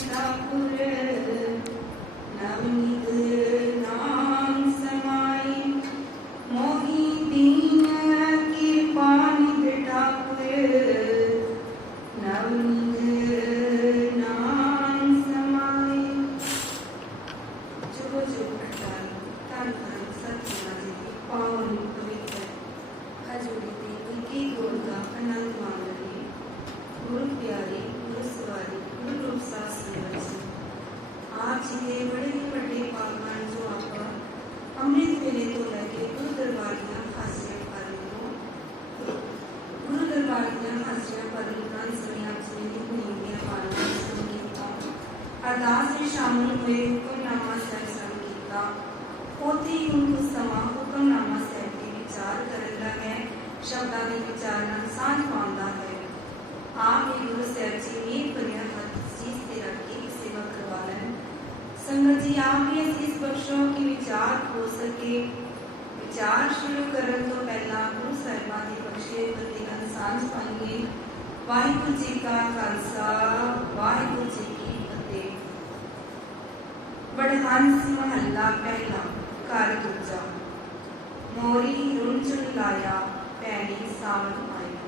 ठाकुर नवनीत नाम समाई मोहि दीन कृपानिध ठाकुर नवनीत नाम समाई। जुगो जुग अटाल धन धन सतनाम जी पावन पवित्र हजूरी की गोर का आनंद मान रही गुरु प्यारे गुरु सवारी गुरु रूप साथ आज ये बड़े ही बड़े पावन जो आप अमृत वेले तो लगे गुरु दरबार हासिया कर गुरु दरबार हासिया पर समय आप अरदास ने शामिल हुए हुक्मनामा साहब संगीता होते ही उनको समा हुक्मनामा साहब के विचार करन लगे शब्दां के विचारना सांझ पाਉਂਦਾ है। आप ही गुरु साहब जी मीर भरिया हाथ सीस ते रख के सेवा करवा लें। संगत जी आप भी इस बख्शों की विचार हो सके। विचार शुरू करने तो पहला गुरु साहिबान की बख्शे प्रतिगन सांझ पाएंगे। वाहिगुरु जी का खालसा वाहिगुरु जी की फतेह। बड़हंस महला पहला घर दूजा मोरी रुंझुन लाया पैनी सावन आया।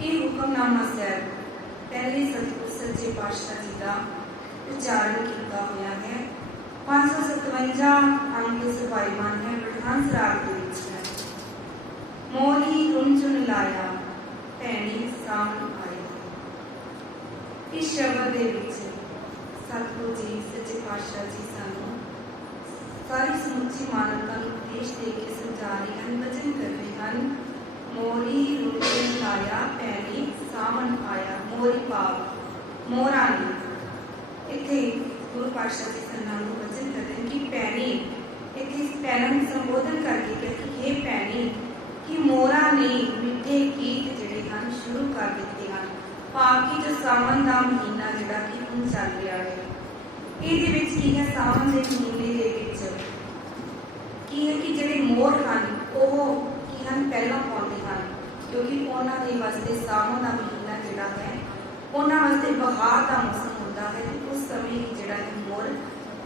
ये हुक्मनामा साहब पहले सतगुरु सच्चे पातशाह जी का उच्चारण किया हुआ है। 557 अंग सफाईमान है बड़हंस राग के विच है। मोरी रुंझुन लाया पैनी सावन आया। इस शब्द के विच सतगुरु जी सच्चे पातशाह जी सानू सारी समुची मानवता को उपदेश दे के समझा रहे हैं वचन कर रहे हैं। मोरी रुंझुन लाया पैनी सावन आया। मोरी पाप मोरा ने इतने गुरु पातशाह जी सन्नाम को वचन कर रहे हैं कि पैनी इतने इस पैनों को संबोधन करके कहते कि हे पैनी कि मोरा ने मिठे गीत जिहड़े हैं शुरू कर दिते हैं। भाव कि जो सावन का महीना जिहड़ा कि हुण चल रहा है ਇਹਦੇ ਵਿੱਚ ਕੀ ਹੈ ਸਾਵਣ ਦੇ ਮਹੀਨੇ ਦੇ ਵਿੱਚ ਕੀ ਹੈ ਕਿ ਜਿਹੜੇ ਮੋਰ ਹਨ ਉਹ ਕੀ ਹਨ ਪਹਿਲਾਂ ਪਾਉਂਦੇ ਹਨ ਕਿਉਂਕਿ ਉਹਨਾਂ ਦੇ ਵਾਸਤੇ ਸਾਵਣ ਦਾ ਮਹੀਨਾ ਜਿਹੜਾ ਹੈ ਉਹਨਾਂ ਵਾਸਤੇ ਬਹਾਰ ਦਾ ਮੌਸਮ ਹੁੰਦਾ ਹੈ ਤੇ ਉਸ ਸਮੇਂ ਹੀ ਜਿਹੜਾ ਹੈ ਮੋਰ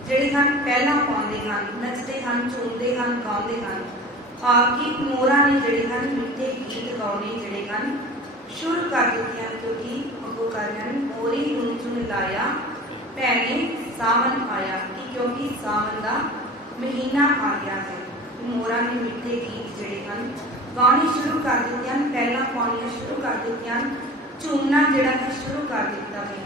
ਜਿਹੜੇ ਹਨ ਪਹਿਲਾਂ ਪਾਉਂਦੇ ਹਨ ਨੱਚਦੇ ਹਨ ਝੂਮਦੇ ਹਨ ਗਾਉਂਦੇ ਹਨ। ਭਾਵ ਕਿ ਮੋਰਾਂ ਨੇ ਜਿਹੜੇ ਹਨ ਮਿੱਠੇ ਗੀਤ ਗਾਉਣੇ ਜਿਹੜੇ ਹਨ ਸ਼ੁਰੂ ਕਰ ਦਿੱਤੇ ਹਨ ਕਿਉਂਕਿ ਅੱਗੋਂ ਕਰ ਰਹੇ ਹਨ ਮੋਰੀ ਰੁੰਝੁਨ ਲਾਇਆ पैने सावन आया कि क्योंकि सावन का महीना आ गया है। मोरा ने मिठे गीत जिहड़े हैं गाने शुरू कर दिते हैं पहला पाउणियां शुरू कर दिते हैं झूमना जिहड़ा है शुरू कर दिता है।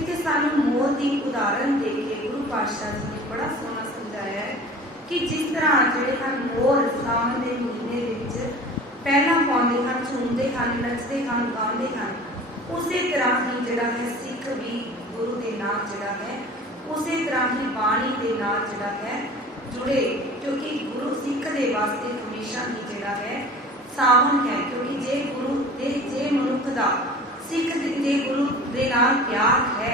इत्थे सानू मोर की उदाहरण दे के गुरु पातशाह जी ने बड़ा सोहना समझाया है कि जिस तरह जिहड़े हैं मोर सावन के महीने दे विच पहला पाउंदे हैं झूमते हैं नचते हैं गाते हैं उस तरह ही जिहड़ा है सिख भी गुरु के नाल जिहड़ा है उस तरह ही बाणी के नाल जिहड़ा है जुड़े क्योंकि गुरु सिख के वास्ते हमेशा ही जिहड़ा है सावन है क्योंकि जे गुरु दे जे मनुख दा सिख जे गुरु के नाल प्यार है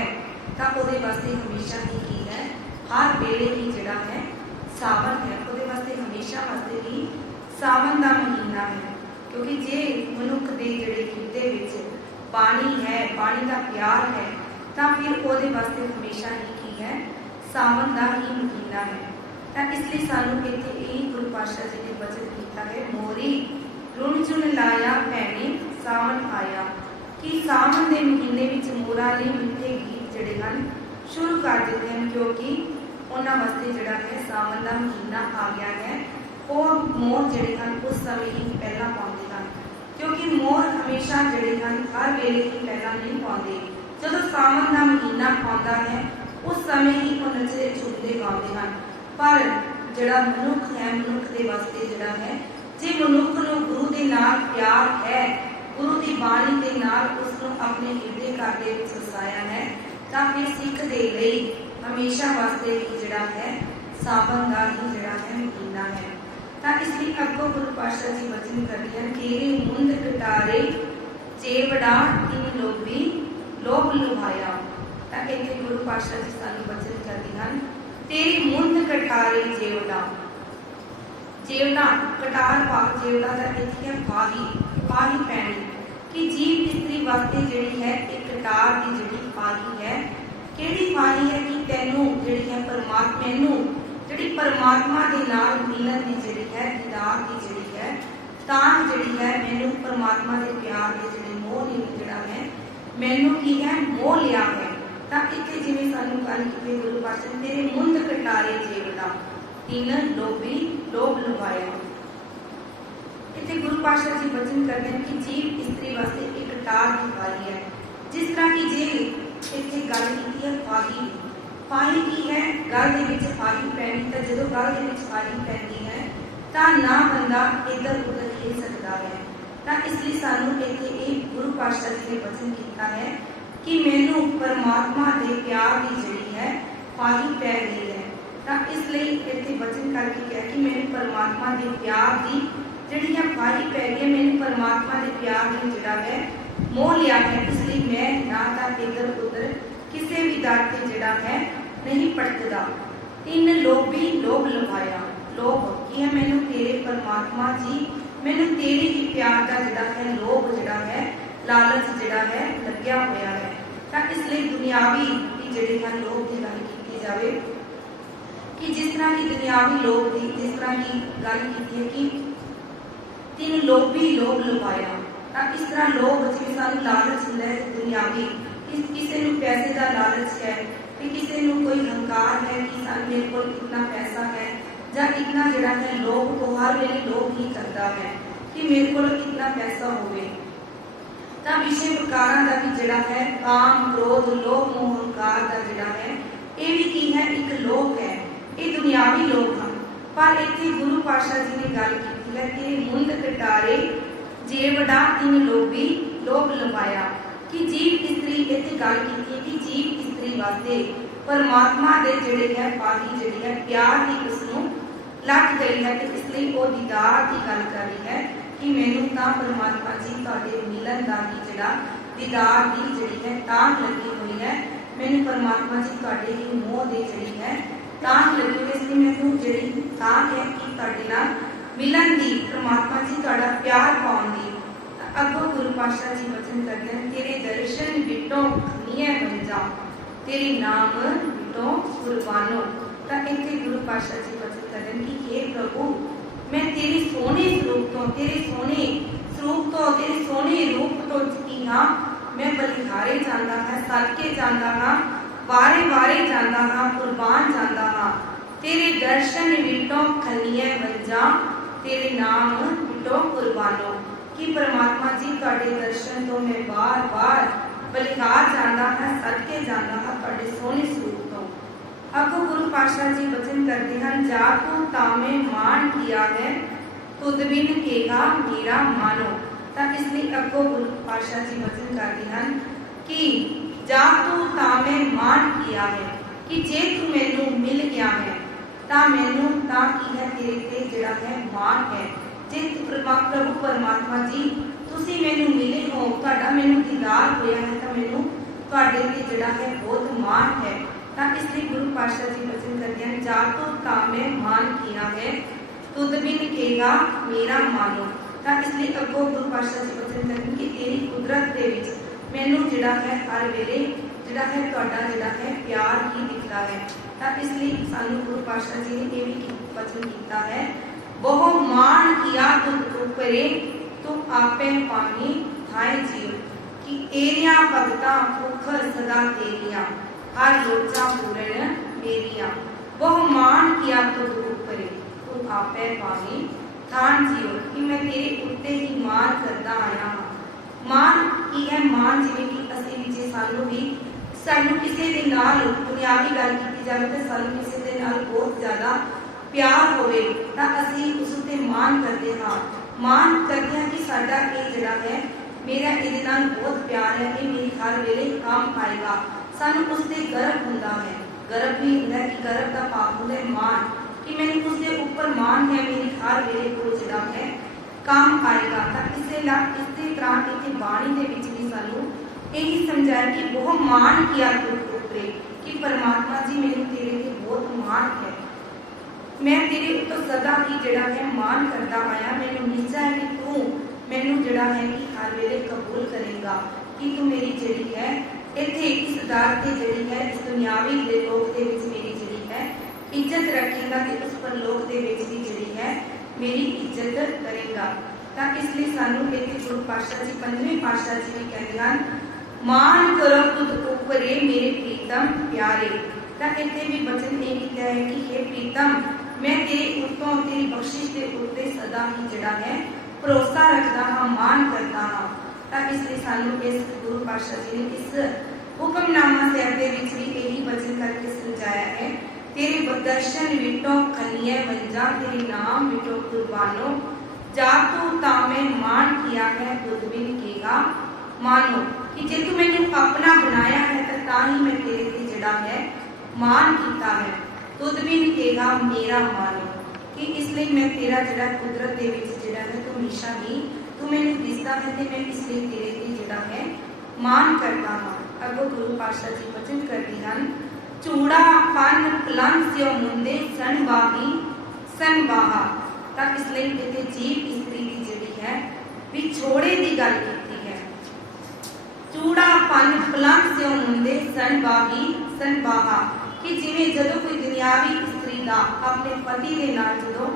तां उहदे वास्ते हमेशा ही की है हर वेले ही जिहड़ा है सावन है उहदे वास्ते हमेशा वास्ते ही सावन का महीना है क्योंकि जे मनुख के जिहड़े हिरदे विच बाणी है बाणी का प्यार है तो फिर वो वास्ते हमेशा ही की है सावन का ही महीना है। तो इसलिए सानू इत्थे यही गुरु पातशाह जी ने वचन किया है मोरी रुंझुन लाया पैने सावन आया कि सावन के महीने में मोरा ने मिठे गीत जिहड़े हैं शुरू कर दिते हैं क्योंकि उन्होंने वास्ते जिहड़ा है सावन का महीना आ गया है। वो मोर जिहड़े हैं उस समय ही पहला पाउंदे हैं क्योंकि मोर हमेशा जिहड़े हैं हर वेले ही पहला नहीं पाउंदे। जो सावन का महीना आता है उस समय ही वो नचते झूमते गाते हैं पर जिहड़ा मनुख है मनुख के वास्ते जिहड़ा है जे मनुख नूं गुरु के नाल प्यार है गुरु की बाणी के नाल उसनूं अपने हिरदे घर दे विच वसाया है तां फिर सिख दे लई हमेशा वास्ते ही जिहड़ा है सावन का ही जिहड़ा है महीना है। तां इसलिए अगों गुरु पातशाह जी वचन करदे हैं केरे मुंद कटारे जेवड़ा तिन लोभी लोभ लुभाया। इतने गुरु पातशाह जी सानू वचन करते हैं तेरी मुंद कटारे जेवड़ा जेवड़ा कटार पा जेवड़ा का इत्थे पाही पाही पैनी कि जीव इस्त्री वास्ते जिहड़ी है एक कटार की जिहड़ी फाही है, किहड़ी फाही है कि तैनू जिहड़ी है परमात्मा नू जिहड़ी परमात्मा दे नाल मिलन दी जिहड़ी है दीदार दी जिहड़ी है तां जिहड़ी है मैनू परमात्मा दे प्यार दे जिहड़े मोह ने जिहड़ा है मैनू की है मोह लिया है। तां इत्थे जिवें सानू गल कीती गुरु पातशाह ने तेरे मुंद कटारे जेवड़ा तीन लोभी लोभ लवाया। इत्थे गुरु पातशाह जी वचन करते हैं कि जीव इस्त्री वास्ते एक कटार की फाही है। जिस तरह की जे इत्थे गल कीती है फाही, फाही की है गल दे विच फाही पैनी, तां जदों गल दे विच फाही पैंदी है तां ना बंदा इधर उधर हिल सकता है। तां इसलिए सानू इत्थे एक गुरु पातशाह जी ने वचन कीता है कि मैनू परमात्मा दे प्यार की जिहड़ी है फाही पै गई है। तां इसलिए इत्थे वचन करके कहा कि मैनू परमात्मा दे प्यार की जिहड़ी है फाही पै गई है, मैनू परमात्मा दे प्यार की जिहड़ा है मोह लिया है। इसलिए मैं ना तां इधर उधर किसी भी दर से जिहड़ा है नहीं भटकदा। तीन लोभी लोभ लवाया, लोभ की है मैनू तेरे परमात्मा जी मैनू तेरे ही प्यार का जिहड़ा है लोभ जिहड़ा है लालच जिहड़ा है लग्या होया है। तां इसलिए दुनियावी की जिहड़ी है लोभ की गल कीती जावे कि जिस तरह की दुनियावी लोभ की जिस तरह की गल कीती है कि तीन लोभी लोभ लवाया, तां इस तरह लोभ जिवें सानू लालच हुंदा है दुनियावी किसी नूं पैसे का लालच है कि किसी नूं कोई हंकार है कि सानू मेरे कोल इतना पैसा है जां इतना जिहड़ा है लोभ तो हर वेले लोभ ही करता है कि मेरे कोल इतना पैसा होवे। तां विषय प्रकारां दा भी जिहड़ा है काम क्रोध लोभ मोह हंकार दा जिहड़ा है ये भी की है एक लोभ है, ये दुनियावी लोभ है। पर इत्थे गुरु पातशाह जी ने गल कीती है कि मुंद कटारे जेवड़ा तीन लोभी लोभ लवाया कि जीव इस्त्री इत्थे गल कीती है कि जीव इस्त्री वास्ते परमात्मा दे जिहड़े है फाही जिहड़ी है प्यार की उसनूं लग गई है। तो इसलिए वो दीदार की गल कर रही है कि मैनू तां परमात्मा जी तुहाडे मिलन दा ही जिहड़ा दीदार की जिहड़ी है तांघ लगी हुई है, मैनू परमात्मा जी तुहाडे ही मोह दे जिहड़ी है तांघ लगी हुई। इसलिए मैनू जिहड़ी तांघ है कि तुहाडे नाल मिलन दी परमात्मा जी तुहाडा प्यार पाउण दी। अगों गुरु पातशाह जी वचन करते हैं तेरे दर्शन बिटों खनिए बन जा तेरे नाम बिटों कुर्बानो। तां इत्थे गुरु पातशाह जी वचन करते हैं कि हे प्रभु मैं तेरे सोने स्वरूप तो तेरे सोने स्वरूप तो तेरे सोने रूप तो की हाँ मैं बलिहारे जांदा हाँ सदके जांदा हाँ वारे वारे जांदा हाँ कुर्बान जांदा हाँ तेरे दर्शन बिटों खनिए बन जा तेरे नाम बिटों कुर्बानो। कि परमात्मा जी तुहाडे दर्शन तो मैं बार बार बलिहार जांदा हाँ सदके जांदा हाँ तुहाडे सोने स्वरूप तो। अगों गुरु पातशाह जी वचन करते हैं जा तू तामे मान किया है तुद बिन केगा मेरा मानो। तां इसलिए अगों गुरु पातशाह जी वचन करते हैं कि जा तू तामे मान किया है कि जे तू मैनू मिल गया है तां मैनू तां की है तेरे ते जिहड़ा है मान है। जे प्रभु परमात्मा जी तुसी मैनू मिले हो तुहाडा मैनू दीदार होया है तां मैनू तुहाडे ते जिहड़ा है बहुत मान है। तां इसलिए गुरु पातशाह जी वचन करते हैं जा तो तामे मान किया है तुद बिन केगा मेरा मानो। तां इसलिए अगों गुरु पातशाह जी वचन करते हैं कि तेरी कुदरत दे विच मैनू जिहड़ा है हर वेले जिहड़ा है तुहाडा जिहड़ा है प्यार ही दिखदा है। तां इसलिए सानू गुरु पातशाह जी ने ये भी वचन कीता है बहु मान किया तुद उपरे तू आपे पानी थाए जीव कि तेरिया भगतां भुख सदा तेरिया हर लोचा पूरन मेरिया। बहु मान किया तुद उपरे तू आपे पानी थान जीव कि मैं तेरे उत्ते ही मान करता आया हाँ। मान की है मान जिवें कि असीं भी जे सानू किसी दे नाल दुनियावी गल कीती जावे ते सानू किसी दे नाल बहुत ज्यादा प्यार होवे तां असीं उस उत्ते मान करते हाँ। मान करते हैं कि साडा ये जिहड़ा है मेरा इहदे नाल बहुत प्यार है कि मेरी हर वेले काम आएगा। सानू उसते गर्व हुंदा है, गर्व भी हुंदा है कि गर्व का भाव हुंदा है मान कि मैंने उसके ऊपर मान है मेरी हर वेले को जिहड़ा है काम आएगा। तां इसे तरह इत्थे बाणी दे विच भी सानू यही समझाया कि बहुत मान किया तुद उपरे कि परमात्मा जी मैनू तेरे ते बहुत मान है, मैं तेरे उत्तो सदा ही जिहड़ा है मान करता आया। मैनू निश्चय है कि तू मैनू जिहड़ा है कि हर वेले कबूल करेगा कि तू मेरी जिहड़ी है इत्थे इस दर ते जिहड़ी है इस दुनियावी दे लोक दे विच मेरी जिहड़ी है इज्जत रखेगा ते उस परलोक दे विच भी जिहड़ी है मेरी इज्जत करेगा। तां इसलिए सानू इत्थे गुरु पातशाह जी पंजवें पातशाह जी भी कहते हैं मान करो तुद ऊपरे मेरे प्रीतम प्यारे। तां इत्थे भी वचन ये लिखा है कि हे प्रीतम मैं तेरे उत्तों तेरी बख्शिश के उत्ते सदा ही जिहड़ा है भरोसा रखता हाँ मान करता हाँ। तां इसलिए सानू इस गुरु पातशाह जी ने इस हुक्मनामा साहिब दे विच भी यही वचन करके समझाया है तेरे दर्शन विटो कन्या मंजा तेरे नाम विटो कुर्बानो जा तू तामे मान किया है तुद बिन केगा मानो कि जे तू मैंने अपना बनाया है तो ताही मैं तेरे ते जिहड़ा है मान किया है तुद बिन केगा मेरा मानो कि इसलिए मैं तेरा जिहड़ा कुदरत दे विच जिहड़ा है तू हमेशा ही तू मैंने दिसदा है ते मैं इसलिए तेरे ते जिहड़ा है मान करता हाँ। अगो गुरु पातशाह जी वचन करते हैं चूड़ा पन पलंग स्यो मुंदे सन बाही सन बाहा। तां इसलिए इत्थे जीव इस्त्री दी जिहड़ी है विछोड़े दी गल कीती है चूड़ा पन पलंग स्यो मुंदे सन बाही सन बाहा कि जिवें जदों कोई दुनियावी इस्त्री दा अपने पति दे नाल जदों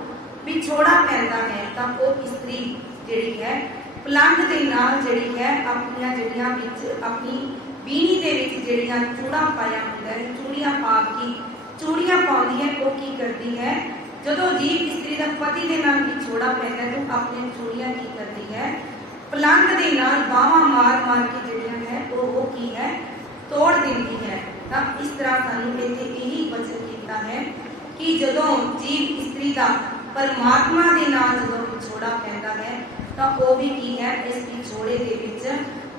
विछोड़ा पैंदा है तां ओह इस्त्री जिहड़ी है पलंग दे नाल जिहड़ी है अपनियां जिहड़ियां विच अपनी बीनी दे विच जिहड़ियां चूड़ा पाया हुंदा है चूड़ियां पा के चूड़ियां पाउंदी है ओह की करदी है जदों जीव इस्त्री दा पति दे नाल विछोड़ा पैंदा है तो अपनी चूड़ियां की करदी है पलंग दे नाल बाहां मार मार के जिहड़ियां है ओह की है तोड़ दिंदी है। तां इस तरह सानू इत्थे यही वचन कीता है कि जदों जीव इस्त्री दा परमात्मा दे नाल जदों विछोड़ा पैंदा है तां ओह भी की है इस विछोड़े दे विच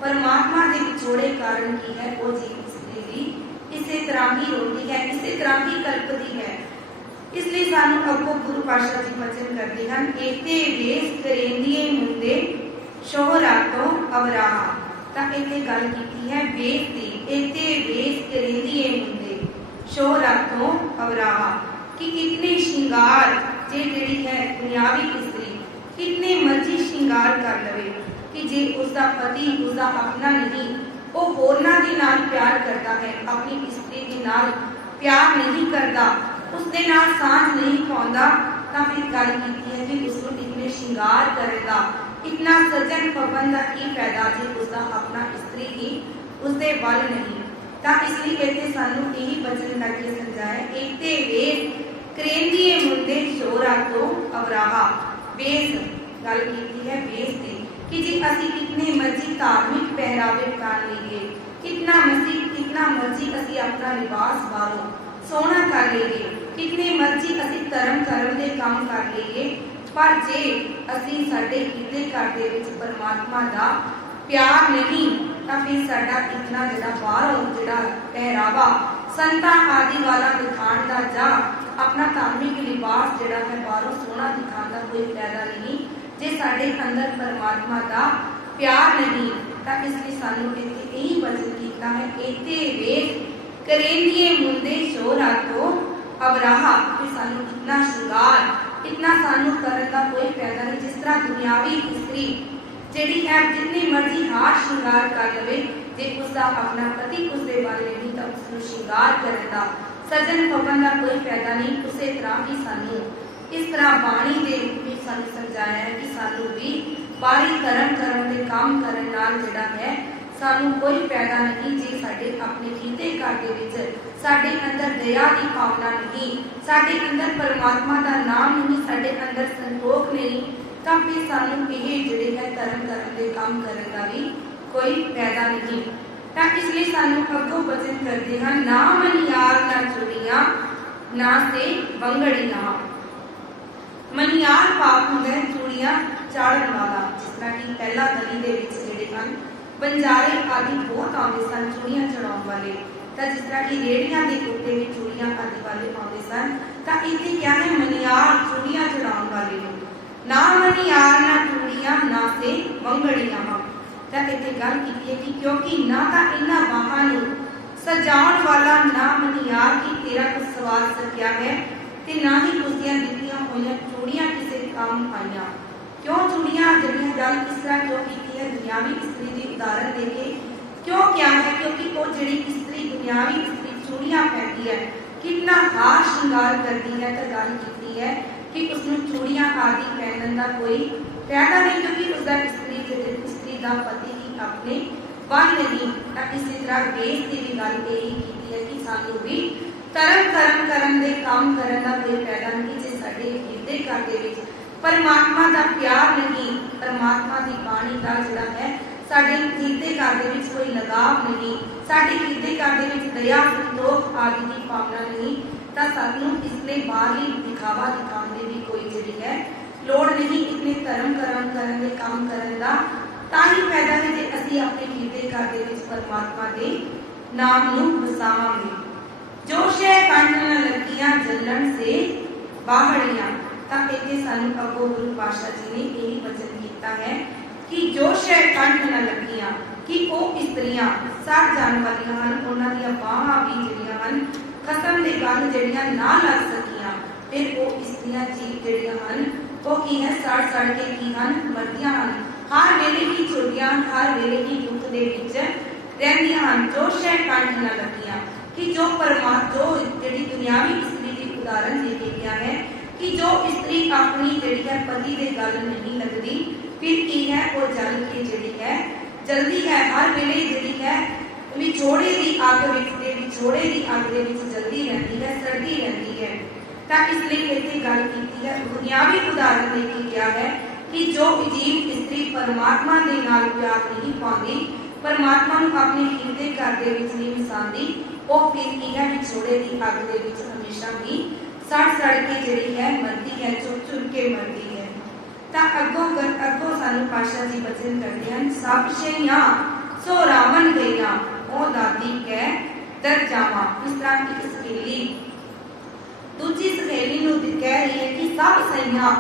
परमात्मा दे विछोड़े कारण की है वो जीव इस्त्री भी इसे तरह ही रोती है इसे तरह ही कल्पती है। इसलिए सानू अगो गुरु पातशाह जी वचन करते हैं एते वेस करेंदिए मुंदे शोहरातो अवराहा। तां इत्थे गल कीती है वेस दी एते वेस करेंदिए मुंदे शोहरातो अवराहा कि कितने श्रृंगार जे जिहड़ी है दुनियावी इस्त्री कितने मर्जी श्रृंगार कर लवे कि जे उसका पति उसका अपना नहीं वो होरना दे नाल प्यार करता है अपनी इस्त्री के नाल प्यार नहीं करता उसके नाल सांझ नहीं पाउंदा तां फिर गल कीती है कि उसको इतने श्रृंगार करेगा इतना सजन पवन का की फायदा जे उसका अपना इस्त्री ही उसके बल नहीं। तां इसलिए इत्थे सानू यही वचन करके समझाया एते वेस करेंदिए मुंदे शोरा तो अवराहा वेस गल कीती है वेस दी कि जी असी कितने मर्जी धार्मिक पहरावे पहन लीए कितना मर्जी असी अपना लिबास बारो सोना कर लीए कितने मर्जी असी धर्म करम दे काम कर लीए पर जे असी साडे कीते घर दे विच परमात्मा दा प्यार नहीं तां फिर साडा इतना जिहड़ा बाहरों जिहड़ा पहरावा संतां आदि वाला दिखाण दा जा अपना धार्मिक लिबास जिहड़ा है बाहरों सोना दिखाण दा कोई फायदा नहीं जे साडे अंदर परमात्मा दा प्यार नहीं। तां इसलिए सानू इत्थे यही वचन कीता है एते वेस करेंदिए मुंदे शोरा तो अवराहा कि सानू इतना श्रृंगार इतना सानू करन दा कोई फायदा नहीं। जिस तरह दुनियावी इस्त्री जिहड़ी है जितनी मर्जी हार श्रृंगार कर लवे जे उसका अपना पति उसके बारे नहीं तो उसको श्रृंगार करन दा सजन पवन का कोई फायदा नहीं। उसे तरह ही सानू इस तरह बाणी दे भी सानू समझाया है कि सानू भी बाहरी धर्म करन दे काम करन नाल जिहड़ा है सानू कोई फायदा नहीं जे साडे अपने कीते घर दे विच साडे अंदर दया की भावना नहीं साडे अंदर परमात्मा का नाम नहीं साडे अंदर संतोख नहीं तां फिर सानू ये जिहड़े है धर्म करन दे काम करन दा भी कोई फायदा नहीं। तां इसलिए सानू अगों वचन करते हैं ना मनियार ना चूड़ियां ना से बंगड़ी ना मनियार पाप हुंदा है चूड़ियां चाड़न वाला जिस तरह कि पहला गली दे विच जिहड़े हन बंजारे आदि बहुत आते सन चूड़ियां चढ़ाने वाले तो जिस तरह की रेड़ियां के उत्ते भी चूड़ियां आदि वाले आते सन तो इतने क्या है मनियार चूड़ियां चढ़ाने वाले ना मनियार ना चूड़ियां ना से वंगड़ियां तो इतने गल की है कि क्योंकि ना तो इन्होंने बाहां सजाउण वाला ना मनियार की तेरा कुछ सवाल सकिया है ते ना ही उसदियां दित्तियां होईयां चूड़ियां किसी काम आईयां क्यों चूड़ियां जड़ियां गल इस तरह क्यों की है दुनियावी स्त्री की उदाहरण देके क्यों क्या है क्योंकि वो जड़ी स्त्री दुनियावी स्त्री चूड़ियां पहनती है कितना हार श्रृंगार करती है तो गल की है कि उसमें चूड़ियां आदि पहनने का कोई फायदा नहीं क्योंकि उसका स्त्री का पति ही अपने बन नहीं। इसी तरह बेस की भी गल यही की है कि सानू भी धर्म कर्म करन दे काम करन दा कोई फायदा नहीं जे साडे गिरदे घर दे विच परमात्मा दा प्यार नहीं, परमात्मा दी बाणी दा जिहड़ा है साडे गिरदे घर दे विच कोई लगाव नहीं, साडे गिरदे घर दे विच दया संतोख आदि की भावना नहीं तां सानू इसलिए बाहरी दिखावा दिखाउण दी भी कोई जिहड़ी है लोड़ नहीं। इतने धर्म कर्म करन दे काम करन दा तां ही फायदा है जे असीं अपने गिरदे घर दे विच परमात्मा दे नाम नूं वसावांगे। जो शै कंठ न लगियां जलन से बाहड़ियां तां इत्थे सानू अगो गुरु पातशाह जी ने यही वचन किया है कि जो शै कंठ न लगियां कि वो स्त्रियां सड़ जाण वालियां हन उन्हां दीयां बाहां भी जिहड़ियां हन खसम दे गल जिहड़ियां ना लग सकियां फिर वो स्त्रियां जीव जिहड़ियां हन वो की है सड़ सड़ के की हन मरदियां हन हर वेले ही चुड़ियां हर वेले ही दुख दे विच रहंदियां हन। जो शै कंठ न लगियां कि जो परमात्मा जो जिहड़ी दुनियावी स्त्री की उदाहरण दे के गया है कि जो स्त्री अपनी जिहड़ी है पति दे गल नहीं लगदी फिर की है वो जल के जिहड़ी है जल्दी है हर वेले जिहड़ी है विछोड़े दी अग विच ते विछोड़े दी अग दे विच जल्दी रहंदी है सड़दी रहंदी है। तां इसलिए इत्थे गल कीती है दुनियावी उदाहरण दे के गया है कि जो जीव स्त्री परमात्मा दे नाल प्यार नहीं पाउंदी परमात्मा नूं अपने गिरदे घर दे विच नहीं वसांदी वो फिर की है विछोड़े दी अग दे विच हमेशा ही सड़ सड़ के जिहड़ी है मरदी है चुर चुर के मरदी है। तां अगों सानू पातशाह जी वचन करदे हन सब शैयां सो रावण गईयां ओ दादी कै दर जावां। इस तरह की सहेली दूजी सहेली नूं कह रही है कि सब सैयां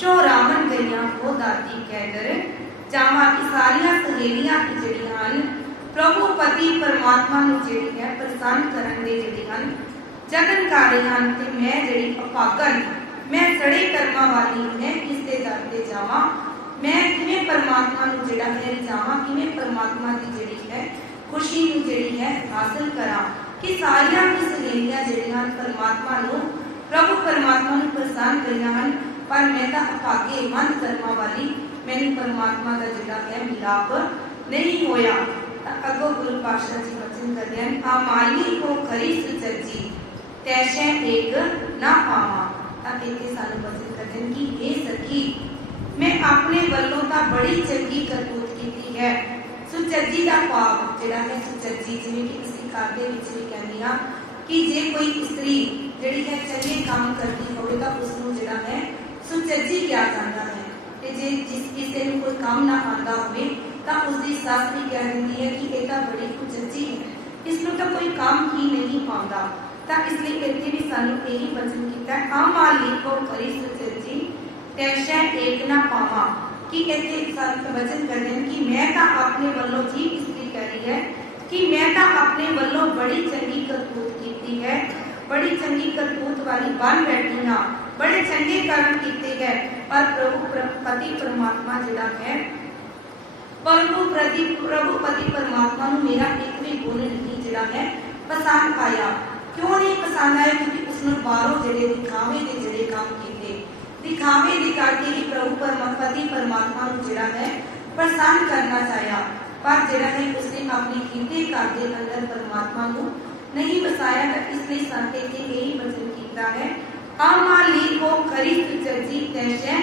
शो रावण गईयां वो दादी कै दर जावां कि सारियां सहेलियां जिहड़ियां हन प्रभु पति परमात्मा नूं जिहड़ी है प्रसन्न करन दे जिहड़ी हन जतन कर रही हन ते मैं जिहड़ी अभागन मैं सड़े कर्मां वाली मैं किस दे दर ते जावां मैं किवें परमात्मा नूं जिहड़ा है रिझावां किवें परमात्मा दी जिहड़ी है खुशी नूं जिहड़ी है हासिल करां कि सारियां की सहेलियां जिहड़ियां परमात्मा नूं प्रभु परमात्मा नूं प्रसन्न करियां हन पर मैं तां अभागे मंद कर्मां वाली मैनूं परमात्मा दा जिहड़ा है मिलाप नहीं होया। अगो गुरु पातशाह जी वचन करदे हन आमाली को खरी सुचज्जी तैशे एक ना पावां। तां इत्थे सानू वचन करदे हन कि हे सखी मैं अपने वल्लों तां बड़ी चंगी करतूत कीती है। सुचज्जी दा भाव जिहड़ा है सुचज्जी जिवें कि असीं घर दे विच भी कहंदे हां कि जे कोई स्त्री जिहड़ी है चंगे काम करदी होवे तां उस नूं जिहड़ा है सुचज्जी किया जाता है ते जे जिस किसी नूं कोई काम ना आंदा होवे तां उसदी सੱਸ भी कह दिंदी है कि ये तां बड़ी कुचज्जी है इस नूं तां कोई काम ही नहीं आंदा। तां इसलिए इत्थे भी सानू यही वचन कीता आमाली को करी सुचज्जी तैशे एक ना पावां कि इत्थे सानू वचन करदे हैं कि मैं तां अपने वल्लों जी स्त्री कह रही है कि मैं तां अपने वल्लों बड़ी चंगी करतूत कीती है बड़ी चंगी करतूत वाली बन बैठी हां बड़े चंगे कर्म कीते गए पर प्रभु पति परमात्मा जिहड़ा है प्रभु पति परमात्मा नूं मेरा एक भी गुण नहीं जिहड़ा है पसंद आया। क्यों नहीं पसंद आया क्योंकि उसने बाहरों जिहड़े दिखावे दे जिहड़े काम कीते दिखावे दे करके ही प्रभु पति परमात्मा नूं जिहड़ा है प्रसन्न करना चाहया पर जिहड़ा है उसने अपने कीते घर दे अंदर परमात्मा नूं नहीं बसाया। तो इसलिए संत इत्थे यही वचन कीता है आमाली को खरी सुचज्जी तैशे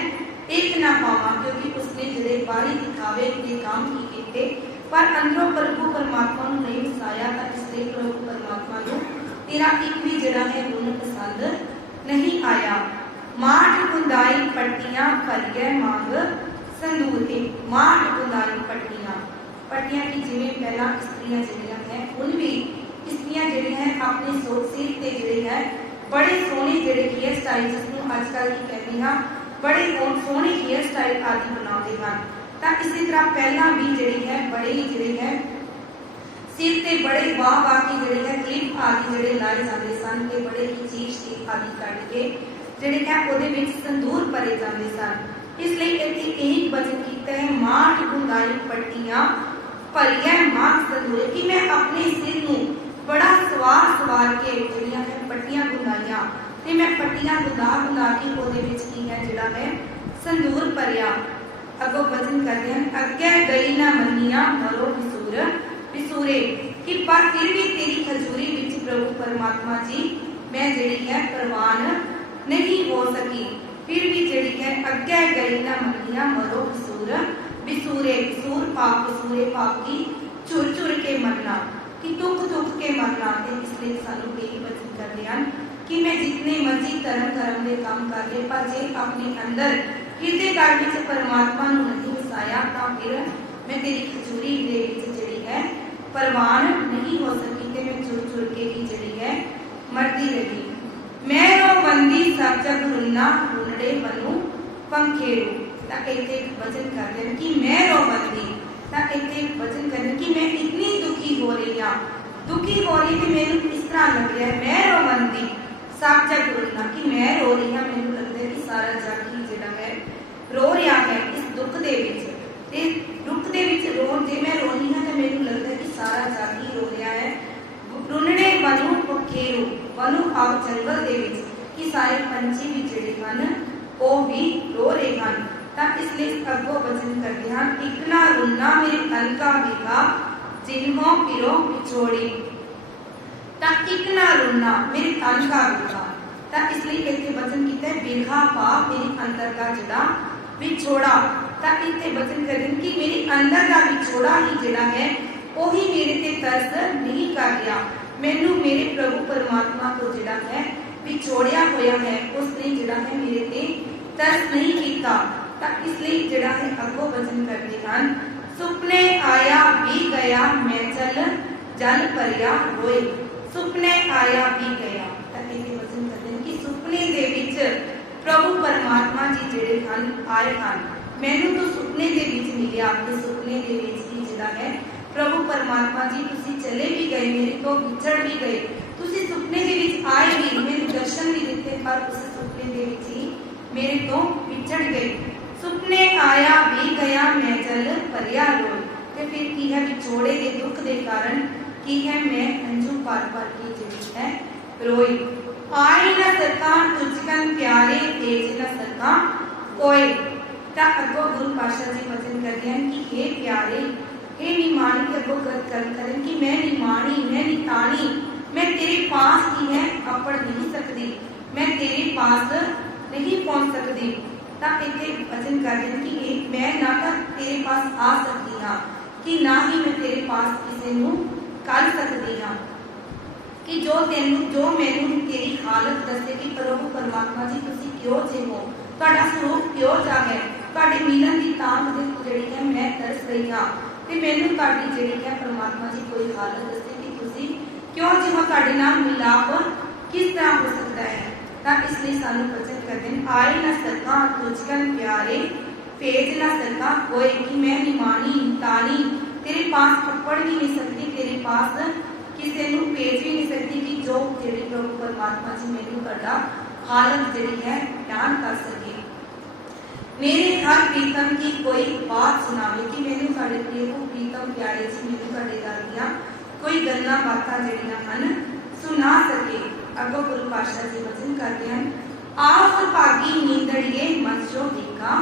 एक ना पावां क्योंकि उसने जिहड़े बाहरी दिखावे के काम की कीते पर अंदरों प्रभु परमात्मा नूं नहीं बसाया। तो इसलिए प्रभु परमात्मा नूं तेरा एक भी जिहड़ा है गुण पसंद नहीं आया। माठ गुंदाई पट्टियां भरिए मांग संदूर के माठ गुंदाई पट्टियां की जिवें पहला स्त्रियां जिहड़ियां हैं उन भी स्त्रियां जिहड़ियां हैं अपने सिर ते जिहड़े है बड़े सोहने जिहड़े हेयर स्टाइल जिसनूं अजकल की कहते हैं बड़े सोहने हेयर स्टाइल आदि बनाते हैं। तो इसी तरह पहला भी जिहड़ी है बड़े ही जिहड़े है सिर ते बड़े वाह के जिहड़े है क्लिप आदि जिहड़े लाए जाते सन ते बड़े ही चीज आदि कट के जिहड़े है उहदे विच संदूर भरे जाते सन। इसलिए इत्थे यही वचन कीता है, माठ गुंदाई पट्टियां भरिया माठ संदूरे, कि मैं अपने सिर नूं बड़ा सवार के जिहड़ियां है पट्टियां गुंदाइयां ते मैं पट्टियां गुंदा के ओहदे विच की है जिहड़ा है संदूर भरिया। अगों वचन करते हैं, अगे गई ना मन्निया मरो विसूरे, कि पर फिर भी तेरी हजूरी विच प्रभु परमात्मा जी मैं जिहड़ी है प्रवान नहीं हो सकी। फिर भी जिहड़ी है अगे गई ना मन्निया मरो विसूरे, विसूरे पाप की चुर के मरना, कि दुख के मरना। इसलिए सानू यही वचन करते हैं कि मैं जितने मर्जी धर्म के काम कर ले, पर जे अपने अंदर हृदय घर विच परमात्मा नूं नहीं वसाया तां फिर मैं तेरी खजूरी दे विच जिहड़ी है परवान नहीं हो सकी, ते मैं चुर के ही जिहड़ी है मरदी रही। मैं रो बंदी सब जग रुन्ना रुनड़े बनू पंखेरू। तां इत्थे वचन करते हैं कि मैं रो बंदी, तां इत्थे वचन करते हैं कि मैं इतनी दुखी हो रही कि मैनू इस तरह लग रहा है, मैं रो बंदी सब जग रुन्ना, कि मैं रो रही हाँ, मैनू लगता है कि सारा जग ही जिहड़ा है रो रहा है इस दुख दे विच। ते दुख दे विच जे मैं रोनी हाँ तो मैनू लगता है कि सारा जग ही रो रहा है। रुनड़े बनू पखेरू, बनू आग जंगल दे विच, कि सारे पंछी भी जिहड़े हन वो भी रो रहे हैं। तां इसलिए अगों वचन करते हैं, इक ना रुन्ना मेरे तन का बिगा जिन्हों पिरो बिछोड़ी। तां इक ना रुन्ना मेरे तन का बिगा, तां इसलिए इत्थे वचन कीता है बिरहा पा मेरे अंदर का जिहड़ा विछोड़ा। तां इत्थे वचन करते हैं कि मेरे अंदर का विछोड़ा ही जिहड़ा है वही मेरे ते तरस नहीं कर गया। मैनू मेरे प्रभु परमात्मा को जिहड़ा है विछोड़िया होया है, उसने जिहड़ा है मेरे ते तरस नहीं कीता। तां इसलिए जिहड़ा है अगों वचन करते हैं, सुपने आया भी गया मैं जल भरिया रोए। सुपने आया भी गया, तां इत्थे वचन करते हैं कि सुपने दे विच प्रभु परमात्मा जी जिहड़े हन आए हन। मैनू तो सुपने दे विच मिलिया, ते सुपने दे विच ही जिहड़ा है प्रभु परमात्मा जी तुसी चले भी गए, मेरे तो विछड़ भी गए, तुसी सुपने दे विच आए भी, मैनू दर्शन भी दिते, पर उस सुपने दे विच ही मेरे तो विछड़ गए। सुपने आया भी गया मैं जल भरिया रोए, ते फिर की है विछोड़े दे दुख दे कारण की है मैं अंजू पर की जिहड़ी है रोई। आए न सका तुझकन प्यारे तेज न सका कोई। तां अगों गुरु पातशाह जी वचन करते हैं कि हे प्यारे, हे निमाणी के अगों गल करें कि मैं निमाणी, मैं निताणी, मैं तेरे पास की है अपड़ नहीं सकती, मैं तेरे पास नहीं पहुंच सकती। तां इत्थे वचन करते हैं कि मैं ना तो तेरे पास आ सकती हाँ, कि ना ही मैं तेरे पास किसी नूं कर सकती हाँ, कि जो मैनू तेरी हालत दसे कि प्रभु परमात्मा जी तुसी क्यों जे हो, तुहाडा स्वरूप क्यों जा है, तुहाडे मिलन की तांग दे जिहड़ी है मैं तरस रही हाँ, ते मैनू तुहाडी जिहड़ी है परमात्मा जी कोई हालत दसे कि तुसी क्यों जे हो, तुहाडे नाल मिलाप किस तरह हो सकता है। तां इसलिए सानू वचन करते हैं, आए न सका तुझकन प्यारे भेज न सका कोई, कि मैं निमाणी नितानी तेरे पास अपड़ भी नहीं सकती, तेरे पास किसी नूं भेज भी नहीं सकती, कि जो जिहड़ी प्रभु परमात्मा जी मैनू तुहाडा हालत जिहड़ी है बयान कर सके। मेरे हर प्रीतम की कोई बात सुनावे, कि मैनू तुहाडे प्रीतम प्यारे जी मैनू तुहाडे गल दियां कोई गल्लां बातां जिहड़ियां हन सुना सके। अगों गुरु पातशाह जी वचन करते हैं, आप भागी नींदड़िए मत जो देखा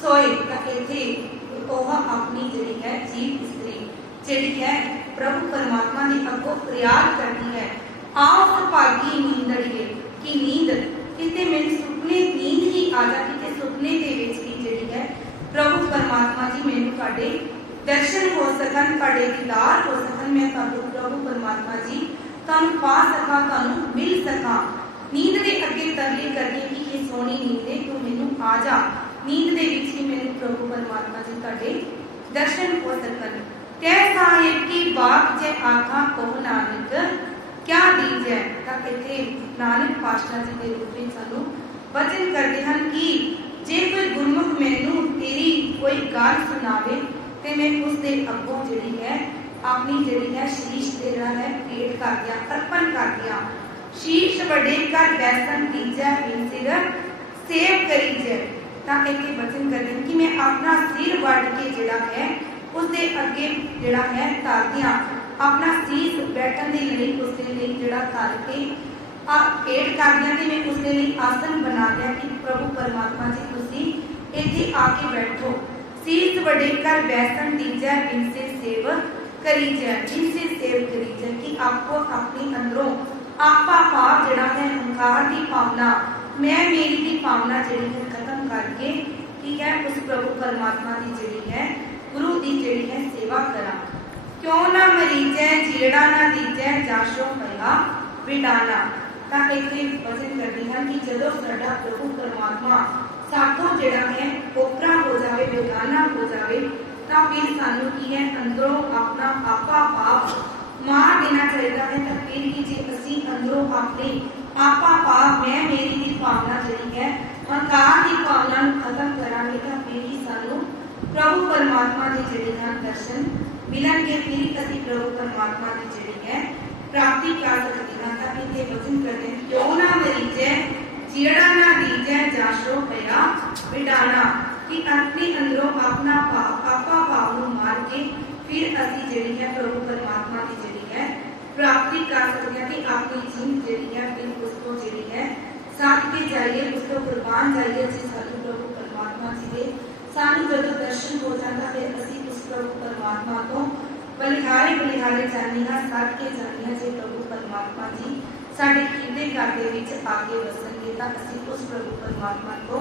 सोए। तां इत्थे ओह अपनी जिहड़ी है जीव इस्त्री जिहड़ी है प्रभु परमात्मा की अगों फरियाद करती है, आप भागी नींदड़िए, की नींद किते मैनू सुपने नींद ही आ जा, किते सुपने दे विच ही जिहड़ी है प्रभु परमात्मा जी मैनू तुहाडे दर्शन हो सकन, तुहाडे दीदार हो सकन, मैं तुहानू प्रभु परमात्मा जी तुहानू पा सका, तुहानू मिल सका। नींद दे अगे तरले करनी कि ये सोहनी नींद है तू मैनू आ जा, नींद दे विच ही मैनू प्रभु परमात्मा जी तुहाडे दर्शन हो सकन। तै साहिब की बात जे आखा कहो नानक क्या दीजै। तां इत्थे नानक पातशाह जी के रूप में सानू वचन करते हैं कि जे कोई गुरमुख मैनू तेरी कोई गल सुनावे ते मैं उस दे अगों जिहड़ी है अपनी जिहड़ी है शीश तेरा है भेंट कर दिया, अर्पण कर दिया। शीश वडे कर बैसन दीजै बिन सिर सेव करीजै। ਤਾਂ ਇੱਥੇ ਵਚਨ ਕਰਦੇ ਨੇ ਕਿ ਮੈਂ ਆਪਣਾ ਸਿਰ ਵੱਢ ਕੇ ਜਿਹੜਾ ਹੈ ਉਸਦੇ ਅੱਗੇ ਜਿਹੜਾ ਹੈ ਧਰ ਦਿਆਂ, ਆਪਣਾ ਸੀਸ ਬੈਠਣ ਦੇ ਲਈ ਉਸਦੇ ਲਈ ਜਿਹੜਾ ਧਰ ਕੇ ਭੇਟ ਕਰਦਿਆਂ ਤੇ ਮੈਂ ਉਸਦੇ ਲਈ ਆਸਨ ਬਣਾ ਦਿਆਂ ਕਿ ਪ੍ਰਭੂ ਪਰਮਾਤਮਾ ਜੀ ਤੁਸੀਂ ਇੱਥੇ ਆ ਕੇ ਬੈਠੋ। ਸੀਸ ਵਡੇ ਕਰ ਬੈਸਣ ਦੀਜੈ ਬਿਨਸੇ ਸੇਵ ਕਰੀਜੈ, ਬਿਨਸੇ ਸੇਵ ਕਰੀਜੈ कि आपको अपने अंदरों आपा पाप जड़ा है हंकार की भावना मैं मेरी की भावना जड़ी है खत्म करके ठीक है उस प्रभु परमात्मा की जड़ी है गुरु की जड़ी है सेवा करा। क्यों ना मरीजै जीड़ा ना दीजै जाशो पया विडाना। ਤਾਂ ਇੱਥੇ ਵਚਨ ਕਰਦੇ ਹਾਂ ਕਿ ਜਦੋਂ ਸਾਡਾ ਪ੍ਰਭੂ ਪਰਮਾਤਮਾ ਸਾਥੋਂ ਜਿਹੜਾ ਹੈ ਓਪਰਾ ਹੋ ਜਾਵੇ ਬੇਗਾਨਾ ਹੋ ਜਾਵੇ ਤਾਂ ਫਿਰ ਸਾਨੂੰ ਕੀ ਹੈ ਅੰਦਰੋਂ ਆਪਣਾ ਆਪਾ ਪਾਪ ਮਾਰ ਦੇਣਾ ਚਾਹੀਦਾ ਹੈ। ਤਾਂ ਫਿਰ ਹੀ ਜੇ ਅਸੀਂ ਅੰਦਰੋਂ ਆਪਣੇ ਆਪਾ ਪਾਪ ਮੈਂ ਮੇਰੀ ਦੀ ਭਾਵਨਾ ਜਿਹੜੀ ਹੈ ਹੰਕਾਰ ਦੀ ਭਾਵਨਾ ਨੂੰ ਖਤਮ ਕਰਾਂਗੇ ਤਾਂ ਫਿਰ ਹੀ ਸਾਨੂੰ ਪ੍ਰਭੂ ਪਰਮਾਤਮਾ ਦੇ ਜਿਹੜੇ ਹਨ ਦਰਸ਼ਨ ਮਿਲਣਗੇ। ਫਿਰ ਅਸੀਂ ਪ੍ਰਭੂ ਪਰਮਾਤਮਾ ਦੀ ਜਿਹੜੀ ਹੈ प्राप्ति कर सकते हैं। ਤਾਂ ਇੱਥੇ ਵਚਨ ਕਰਦੇ ਨੇ ਕਿਉਂ ਨਾ ਮਰੀਜੈ ਜਿਹੜਾ ਨਾ ਦੀਜੈ ਜਾਸ਼ੋ ਪਿਆ ਵਿਡਾਣਾ ਕਿ ਆਪਣੇ ਅੰਦਰੋਂ ਆਪਣਾ ਆਪਾ ਭਾਵ ਨੂੰ ਮਾਰ ਕੇ ਫਿਰ ਅਸੀਂ ਜਿਹੜੀ ਹੈ ਪ੍ਰਭੂ ਪਰਮਾਤਮਾ ਦੀ ਜਿਹੜੀ ਹੈ ਪ੍ਰਾਪਤੀ ਕਰ ਸਕਦੇ ਹਾਂ ਕਿ ਆਪਣੀ ਜੀਵਨ ਜਿਹੜੀ ਹੈ ਫਿਰ ਉਸ ਤੋਂ ਜਿਹੜੀ ਹੈ ਸਾਥ ਕੇ ਜਾਈਏ ਉਸ ਤੋਂ ਕੁਰਬਾਨ ਜਾਈਏ ਜਿਸ ਸਾਨੂੰ ਪ੍ਰਭੂ ਪਰਮਾਤਮਾ ਜੀ ਦੇ ਸਾਨੂੰ ਜਦੋਂ ਦਰਸ਼ਨ ਹੋ ਜਾਂਦਾ ਹੈ ਅਸੀਂ ਉਸ ਪ੍ਰਭੂ ਪਰਮਾਤਮਾ ਤੋਂ बलिहारे बलिहारे जाने सड़ के जाने जे प्रभु परमात्मा जी साडे हीदे घर दे विच आके वसणगे तां असीं उस प्रभु परमात्मा को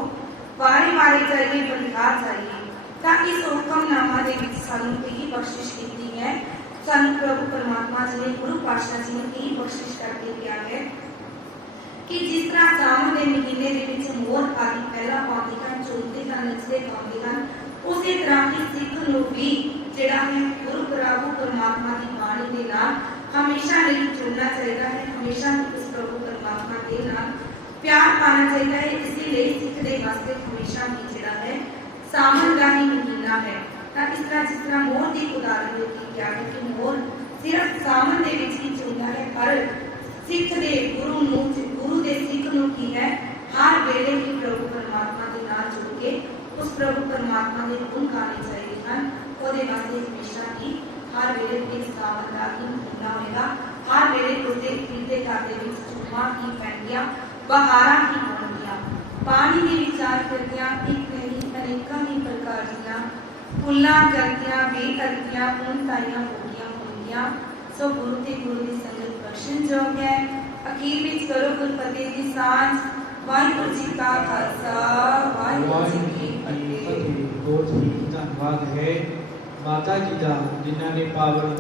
वारे वारे जाइए बलिहार जाइए। तां इस हुक्मनामा दे विच सानूं यही बख्शिश कीती है, सानूं प्रभु परमात्मा जी ने गुरु पातशाह जी ने यही बख्शिश करके किया है कि जिस तरह सावन के महीने दे विच मोर आदि पहला पाउंदे हन झूमदे हन नचदे गाउंदे हन उसी तरह ही सिख नूं भी ਜਿਹੜਾ ਹੈ ਗੁਰੂ ਪ੍ਰਭੂ ਪਰਮਾਤਮਾ ਦੀ ਬਾਣੀ ਦੇ ਨਾਲ ਹਮੇਸ਼ਾ ਲਈ ਜੁੜਨਾ ਚਾਹੀਦਾ ਹੈ, ਹਮੇਸ਼ਾ ਉਸ ਪ੍ਰਭੂ ਪਰਮਾਤਮਾ ਦੇ ਨਾਲ ਪਿਆਰ ਪਾਣਾ ਚਾਹੀਦਾ ਹੈ। ਇਸ ਲਈ ਸਿੱਖ ਦੇ ਵਾਸਤੇ ਹਮੇਸ਼ਾ ਹੀ ਜਿਹੜਾ ਹੈ ਸਾਵਣ ਦਾ ਹੀ ਮਹੀਨਾ ਹੈ। ਤਾਂ ਇਸ ਤਰ੍ਹਾਂ ਜਿਸ ਤਰ੍ਹਾਂ ਮੋਰ ਦੀ ਉਦਾਹਰਨ ਦਿੱਤੀ ਗਿਆ ਹੈ ਕਿ ਮੋਰ ਸਿਰਫ ਸਾਵਣ ਦੇ ਵਿੱਚ ਹੀ ਚੁੰਦਾ ਹੈ ਪਰ ਸਿੱਖ ਦੇ ਗੁਰੂ ਦੇ ਸਿੱਖ ਨੂੰ ਕੀ ਹੈ ਹਰ ਵੇਲੇ ਹੀ ਪ੍ਰਭੂ ਪਰਮਾਤਮਾ ਦੇ ਨਾਲ ਜੁੜ ਕੇ ਉਸ ਪ੍ਰਭੂ ਪਰਮਾਤਮਾ ਦੇ ਗੁਣ ਗਾਣੇ ਚਾਹੀਦੇ ਹਨ। ਉਹਦੇ ਵਾਸਤੇ ਹਮੇਸ਼ਾ ਹੀ ਹਰ ਵੇਲੇ ਇੱਕ ਸਾਵਣ ਦਾ ਹੀ ਮਹੀਨਾ ਹੋਏਗਾ, ਹਰ ਵੇਲੇ ਉਸਦੇ ਖੀਦੇ ਘਰ ਦੇ ਵਿੱਚ ਝੂਮਾਂ ਹੀ ਪੈਣਗੀਆਂ, ਬਹਾਰਾਂ ਹੀ ਹੋਣਗੀਆਂ। ਪਾਣੀ ਦੇ ਵਿਚਾਰ ਕਰਦਿਆਂ ਇੱਕ ਨਹੀਂ ਅਨੇਕਾਂ ਹੀ ਪ੍ਰਕਾਰ ਦੀਆਂ ਫੁੱਲਾਂ ਕਰਦੀਆਂ ਬੇਅਰਥੀਆਂ ਪੂਰਨਤਾਈਆਂ ਹੋਣਗੀਆਂ। ਸੋ ਗੁਰੂ ਤੇ ਗੁਰੂ ਦੀ ਸੰਗਤ ਬਖਸ਼ਣਯੋਗ ਹੈ। ਅਖੀਰ ਵਿੱਚ ਕਰੋ ਗੁਰਪਤੀ ਦੀ ਸਾਂਝ। ਵਾਹਿਗੁਰੂ ਜੀ ਕਾ ਖਾਲਸਾ ਵਾਹਿਗੁਰੂ ਜੀ ਕੀ ਫਤਿਹ। बहुत ही धन्यवाद है माता जी का जिन्होंने पावर